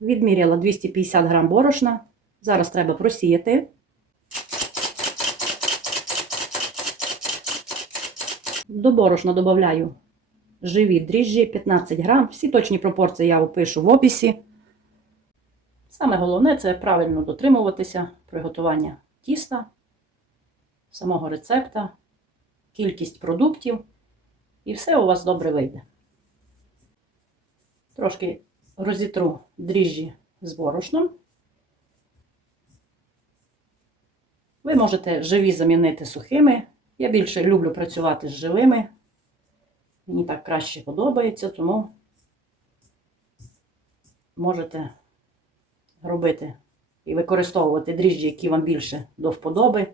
Відміряла 250 грам борошна. Зараз треба просіяти. До борошна додаю живі дріжджі 15 грам. Всі точні пропорції я опишу в описі. Саме головне це правильно дотримуватися приготування тіста, самого рецепта, кількість продуктів, і все у вас добре вийде. Трошки розітру дріжджі з борошном. Ви можете живі замінити сухими. Я більше люблю працювати з живими. Мені так краще подобається, тому можете робити і використовувати дріжджі, які вам більше до вподоби.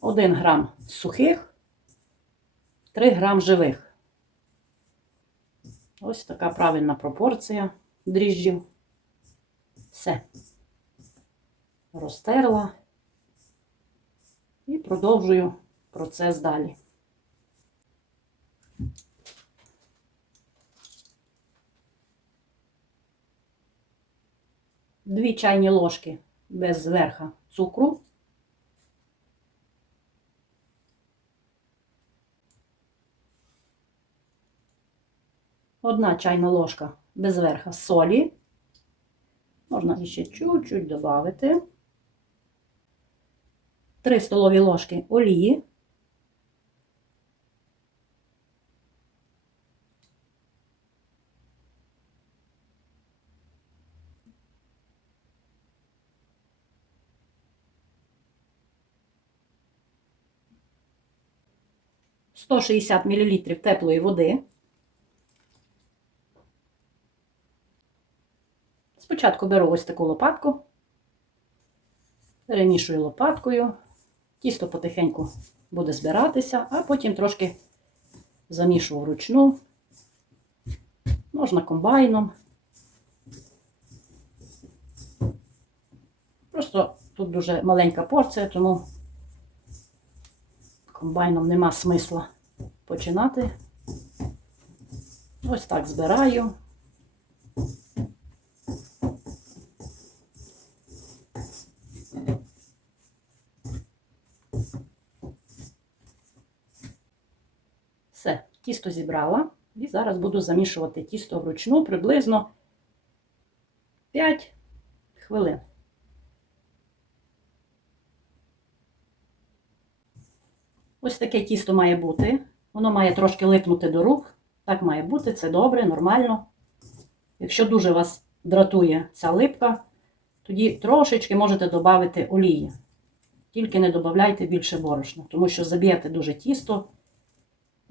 1 грам сухих, 3 грам живих. Ось така правильна пропорція дріжджів. Все. Розтерла і продовжую процес далі. Дві чайні ложки без верха цукру. Одна чайна ложка без верха солі. Можна ще чуть-чуть додати. 3 столові ложки олії. Сто шістдесят мл теплої води. Спочатку беру ось таку лопатку, перемішую лопаткою, тісто потихеньку буде збиратися, а потім трошки замішу вручну, можна комбайном. Просто тут дуже маленька порція, тому комбайном нема смисла починати. Ось так збираю. Все, тісто зібрала. І зараз буду замішувати тісто вручну приблизно 5 хвилин. Ось таке тісто має бути. Воно має трошки липнути до рук. Так має бути, це добре, нормально. Якщо дуже вас дратує ця липка, тоді трошечки можете додати олії. Тільки не додавайте більше борошна, тому що заб'єте дуже тісто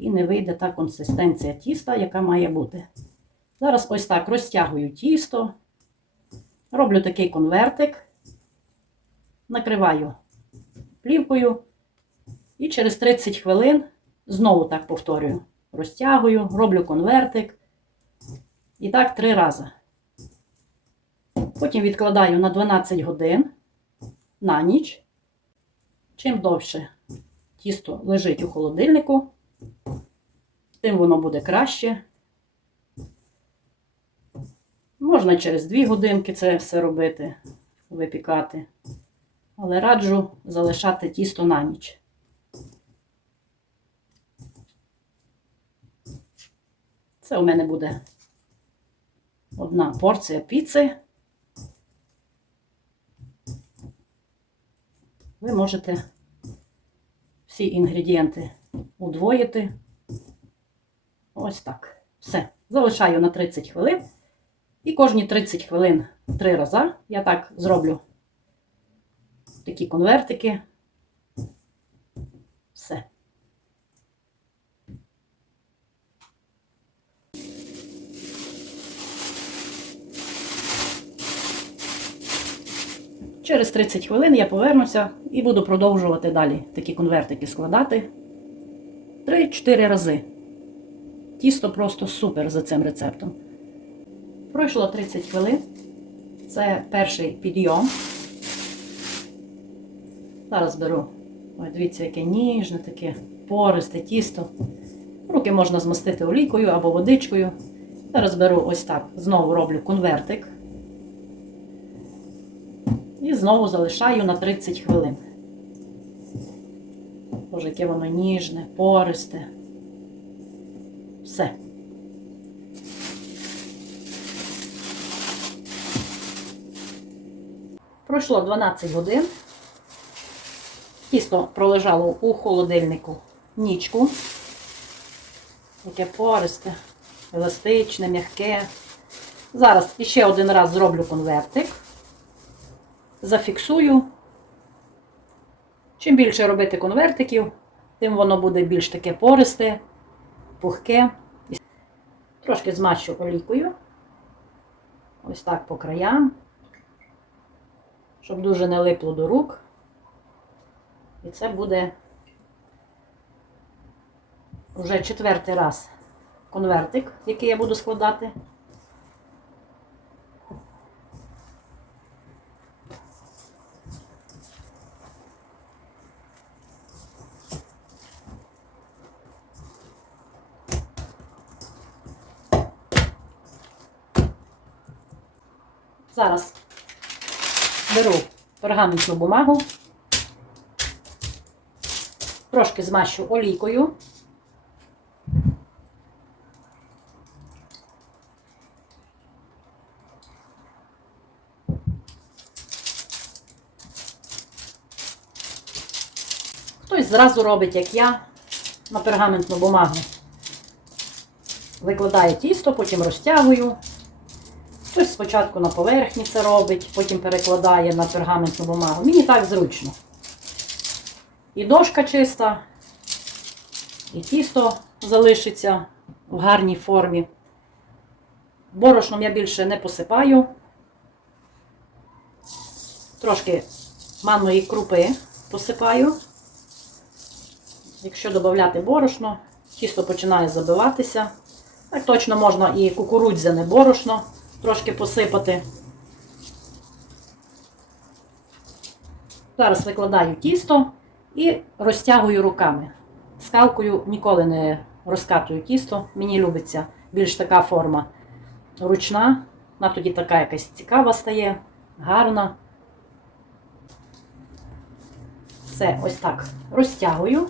і не вийде та консистенція тіста, яка має бути. Зараз ось так розтягую тісто, роблю такий конвертик, накриваю плівкою і через 30 хвилин знову так повторюю. Розтягую, роблю конвертик. І так три рази. Потім відкладаю на 12 годин на ніч. Чим довше тісто лежить у холодильнику, тим воно буде краще. Можна через 2 годинки це все робити, випікати. Але раджу залишати тісто на ніч. Це у мене буде одна порція піци. Ви можете всі інгредієнти удвоїти. Ось так. Все. Залишаю на 30 хвилин. І кожні 30 хвилин три рази. Я так зроблю такі конвертики. Все. Через 30 хвилин я повернуся і буду продовжувати далі такі конвертики складати 3-4 рази. Тісто просто супер за цим рецептом. Пройшло 30 хвилин. Це перший підйом. Зараз беру, ой, дивіться, яке ніжне, таке пористе тісто. Руки можна змастити олійкою або водичкою. Зараз беру ось так, знову роблю конвертик. І знову залишаю на 30 хвилин. Боже, яке воно ніжне, пористе. Все. Пройшло 12 годин. Тісто пролежало у холодильнику нічку. Яке пористе, еластичне, м'яке. Зараз іще один раз зроблю конвертик. Зафіксую. Чим більше робити конвертиків, тим воно буде більш таке пористе, пухке. Трошки змащу олійкою. Ось так по краям, щоб дуже не липло до рук. І це буде вже четвертий раз конвертик, який я буду складати. Зараз беру пергаментну бумагу, трошки змащу олійкою. Хтось зразу робить, як я, на пергаментну бумагу. Викладаю тісто, потім розтягую. Хтось спочатку на поверхні це робить, потім перекладає на пергаментну бумагу. Мені так зручно. І дошка чиста, і тісто залишиться в гарній формі. Борошном я більше не посипаю. Трошки манної крупи посипаю. Якщо додати борошно, тісто починає забиватися. Так точно можна і кукурудзяне борошно трошки посипати. Зараз викладаю тісто і розтягую руками. Скалкою ніколи не розкатую тісто. Мені любиться більш така форма ручна. Вона тоді така якась цікава стає, гарна. Все, ось так розтягую.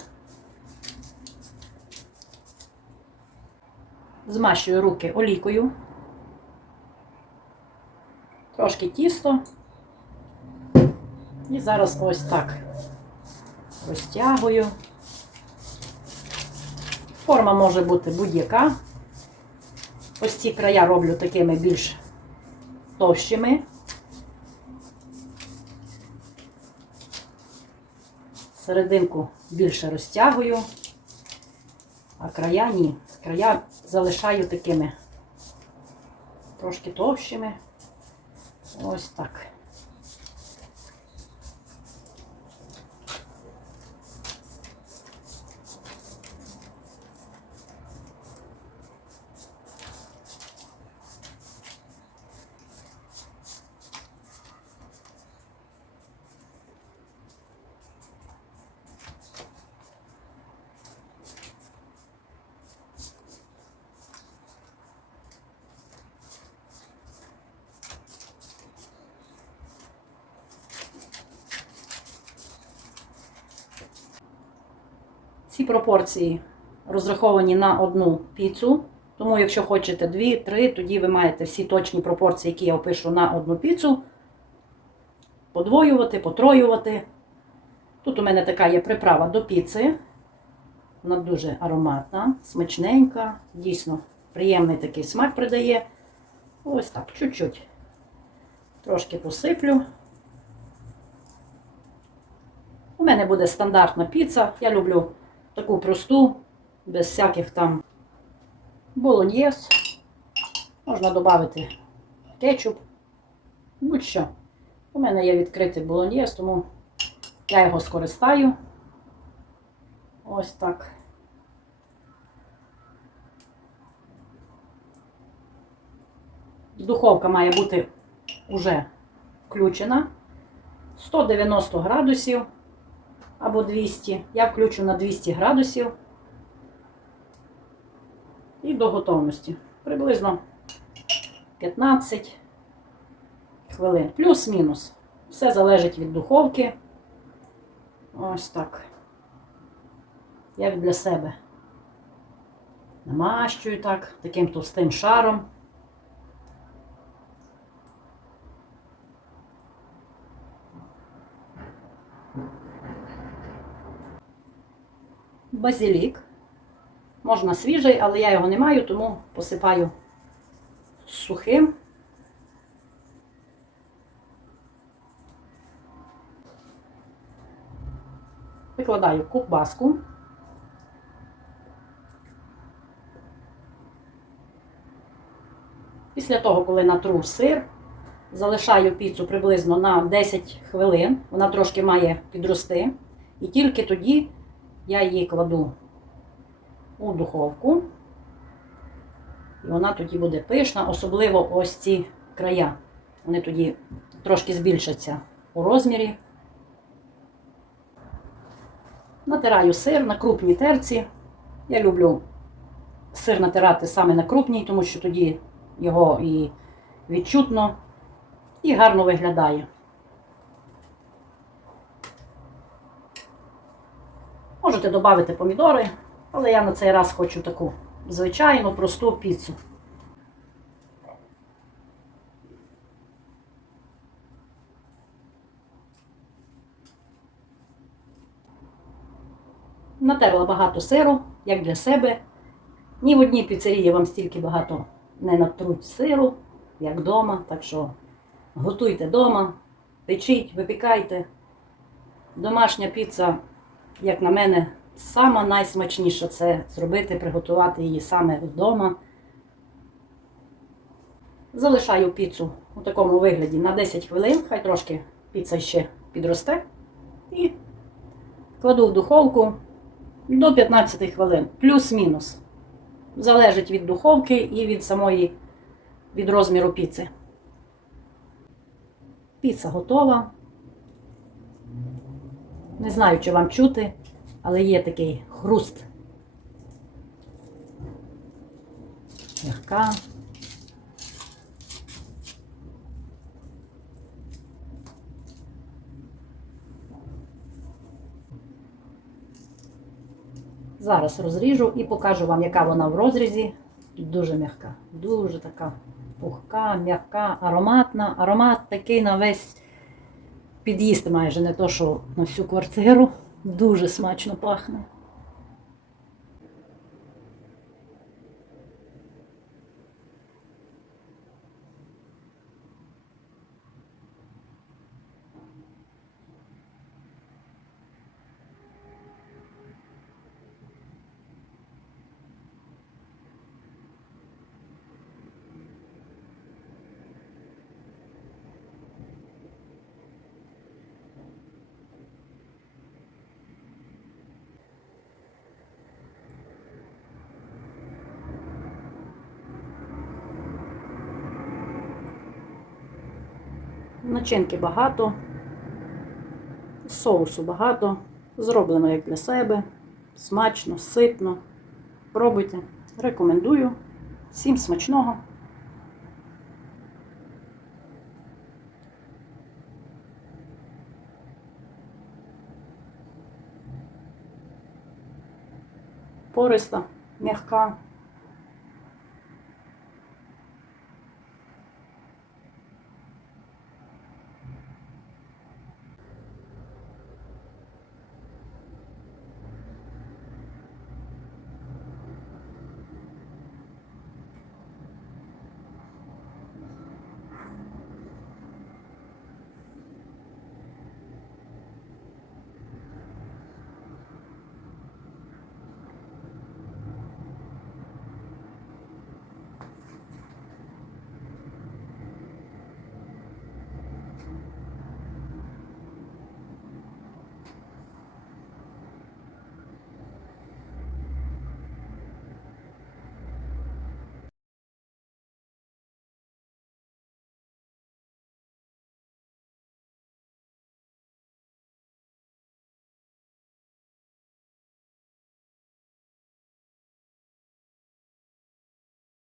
Змащую руки олійкою. Трошки тісто. І зараз ось так розтягую. Форма може бути будь-яка. Ось ці края роблю такими більш товщими. Серединку більше розтягую, а края ні. Края залишаю такими трошки товщими. Ось так. Ці пропорції розраховані на одну піцу. Тому, якщо хочете 2-3, тоді ви маєте всі точні пропорції, які я опишу на одну піцу. Подвоювати, потроювати. Тут у мене така є приправа до піци. Вона дуже ароматна, смачненька, дійсно приємний такий смак придає. Ось так, чуть-чуть. Трошки посиплю. У мене буде стандартна піца. Я люблю таку просту, без всяких там болоньєз. Можна додати кетчуп. Будь-що. У мене є відкритий болоньєз, тому я його скористаю. Ось так. Духовка має бути вже включена. 190 градусів або 200. Я включу на 200 градусів і до готовності. Приблизно 15 хвилин. Плюс-мінус. Все залежить від духовки. Ось так. Як для себе. Намащую так, таким товстим шаром. Базилік. Можна свіжий, але я його не маю, тому посипаю сухим. Викладаю ковбаску. Після того, коли натру сир, залишаю піцу приблизно на 10 хвилин. Вона трошки має підрости. І тільки тоді я її кладу у духовку. І вона тоді буде пишна, особливо ось ці края. Вони тоді трошки збільшаться у розмірі. Натираю сир на крупній терці. Я люблю сир натирати саме на крупній, тому що тоді його і відчутно і гарно виглядає. Можете додати помідори, але я на цей раз хочу таку звичайну просту піцу. Натерла багато сиру, як для себе. Ні в одній піцерії вам стільки багато не натруть сиру, як вдома. Так що готуйте вдома, печіть, випікайте. Домашня піца, як на мене, сама найсмачніша це зробити, приготувати її саме вдома. Залишаю піцу у такому вигляді на 10 хвилин, хай трошки піца ще підросте. І кладу в духовку до 15 хвилин, плюс-мінус. Залежить від духовки і від самої від розміру піци. Піца готова. Не знаю, чи вам чути, але є такий хруст. Мягка. Зараз розріжу і покажу вам, яка вона в розрізі. Дуже м'яка, дуже така пухка, м'яка, ароматна. Аромат такий на весь під'їзд майже, не то, що на всю квартиру. Дуже смачно пахне. Начинки багато, соусу багато, зроблено як для себе, смачно, ситно. Пробуйте. Рекомендую. Всім смачного. Пориста, м'яка.